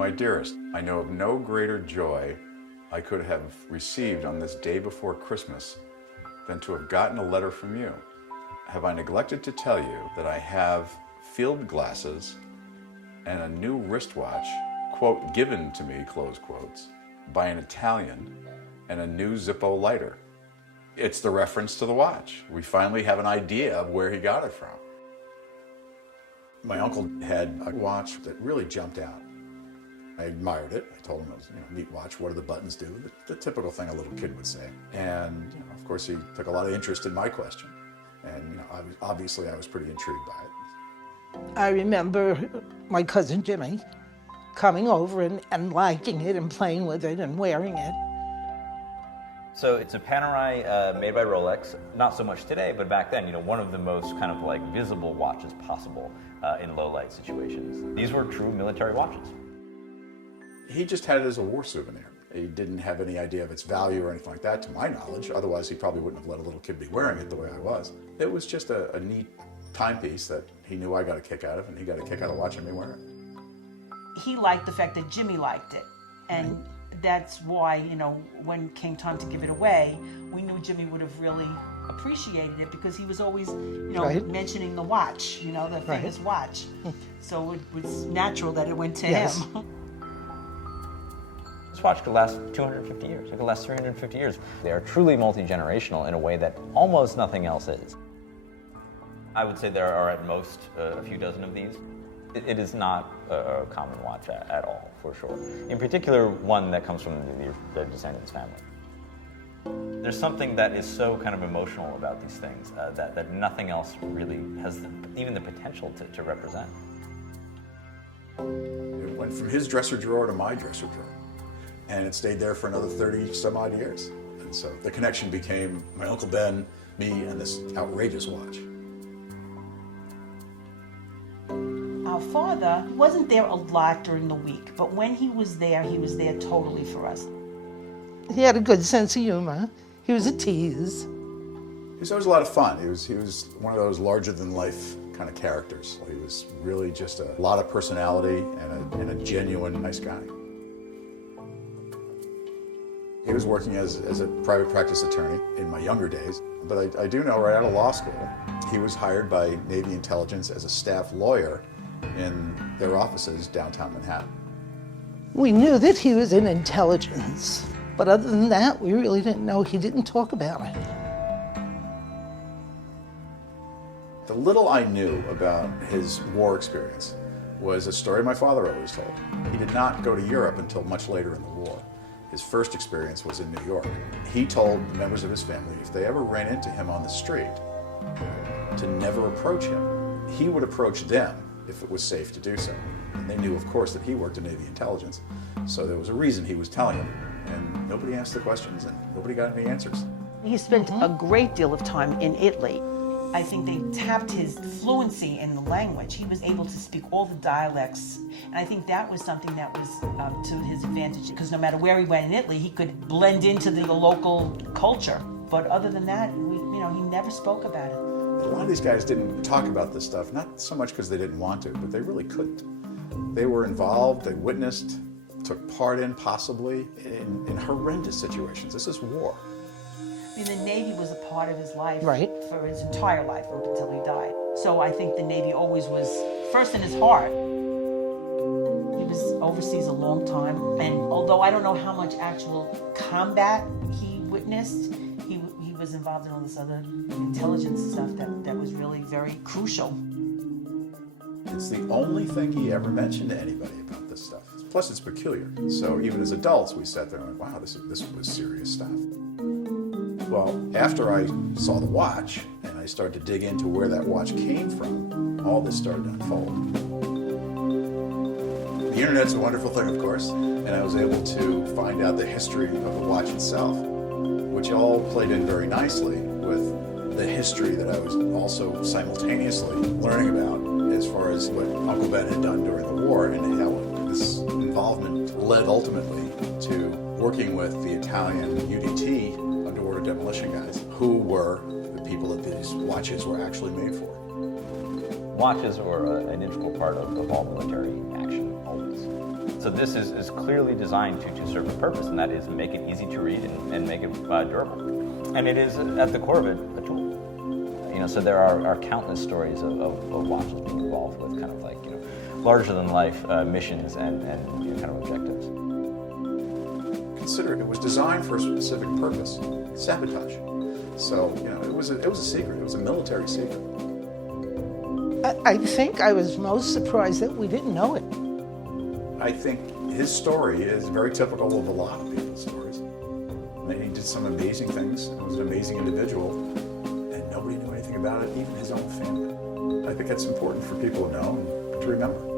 My dearest, I know of no greater joy I could have received on this day before Christmas than to have gotten a letter from you. Have I neglected to tell you that I have field glasses and a new wristwatch, quote, given to me, close quotes, by an Italian, and a new Zippo lighter? It's the reference to the watch. We finally have an idea of where he got it from. My uncle had a watch that really jumped out. I admired it. I told him it was a neat watch. What do the buttons do? The typical thing a little kid would say. And of course, he took a lot of interest in my question. And obviously, I was pretty intrigued by it. I remember my cousin Jimmy coming over and liking it and playing with it and wearing it. So it's a Panerai made by Rolex. Not so much today, but back then, one of the most kind of like visible watches possible in low light situations. These were true military watches. He just had it as a war souvenir. He didn't have any idea of its value or anything like that, to my knowledge. Otherwise, he probably wouldn't have let a little kid be wearing it the way I was. It was just a neat timepiece that he knew I got a kick out of, and he got a kick out of watching me wear it. He liked the fact that Jimmy liked it. And that's why, when came time to give it away, we knew Jimmy would have really appreciated it because he was always, Right. mentioning the watch, the famous watch. So it was natural that it went to Yes. him. This watch could last 250 years. It could last 350 years. They are truly multi-generational in a way that almost nothing else is. I would say there are at most a few dozen of these. It is not a common watch at all, for sure. In particular, one that comes from the descendant's family. There's something that is so kind of emotional about these things that nothing else really has even the potential to represent. It went from his dresser drawer to my dresser drawer. And it stayed there for another 30 some odd years. And so the connection became my Uncle Ben, me, and this outrageous watch. Our father wasn't there a lot during the week, but when he was there totally for us. He had a good sense of humor. He was a tease. He was always a lot of fun. He was one of those larger-than-life kind of characters. He was really just a lot of personality and a genuine nice guy. He was working as a private practice attorney in my younger days, but I do know right out of law school, he was hired by Navy Intelligence as a staff lawyer in their offices downtown Manhattan. We knew that he was in intelligence, but other than that, we really didn't know. He didn't talk about it. The little I knew about his war experience was a story my father always told. He did not go to Europe until much later in the war. His first experience was in New York. He told the members of his family if they ever ran into him on the street to never approach him. He would approach them if it was safe to do so. And they knew, of course, that he worked in Navy Intelligence. So there was a reason he was telling them. And nobody asked the questions and nobody got any answers. He spent a great deal of time in Italy. I think they tapped his fluency in the language. He was able to speak all the dialects. And I think that was something that was to his advantage, because no matter where he went in Italy, he could blend into the local culture. But other than that, he never spoke about it. A lot of these guys didn't talk about this stuff, not so much because they didn't want to, but they really couldn't. They were involved, they witnessed, took part in, possibly, in horrendous situations. This is war. The Navy was a part of his life Right. for his entire life up until he died. So I think the Navy always was first in his heart. He was overseas a long time, and although I don't know how much actual combat he witnessed, he was involved in all this other intelligence stuff that was really very crucial. It's the only thing he ever mentioned to anybody about this stuff. Plus, it's peculiar. So even as adults, we sat there and went, wow, this was serious stuff. Well, after I saw the watch and I started to dig into where that watch came from, all this started to unfold. The internet's a wonderful thing, of course, and I was able to find out the history of the watch itself, which all played in very nicely with the history that I was also simultaneously learning about as far as what Uncle Ben had done during the war and how this involvement led ultimately to working with the Italian UDT underwater demolition guys, who were the people that these watches were actually made for. Watches were an integral part of all military action, always. So this is clearly designed to serve a purpose, and that is make it easy to read and make it durable. And it is, at the core of it, a tool. So there are countless stories of watches being involved with kind of like, larger than life missions and kind of objectives. Consider it was designed for a specific purpose, sabotage. So, it was a secret. It was a military secret. I think I was most surprised that we didn't know it. I think his story is very typical of a lot of people's stories. He did some amazing things. He was an amazing individual, and nobody knew anything about it, even his own family. I think that's important for people to know and to remember.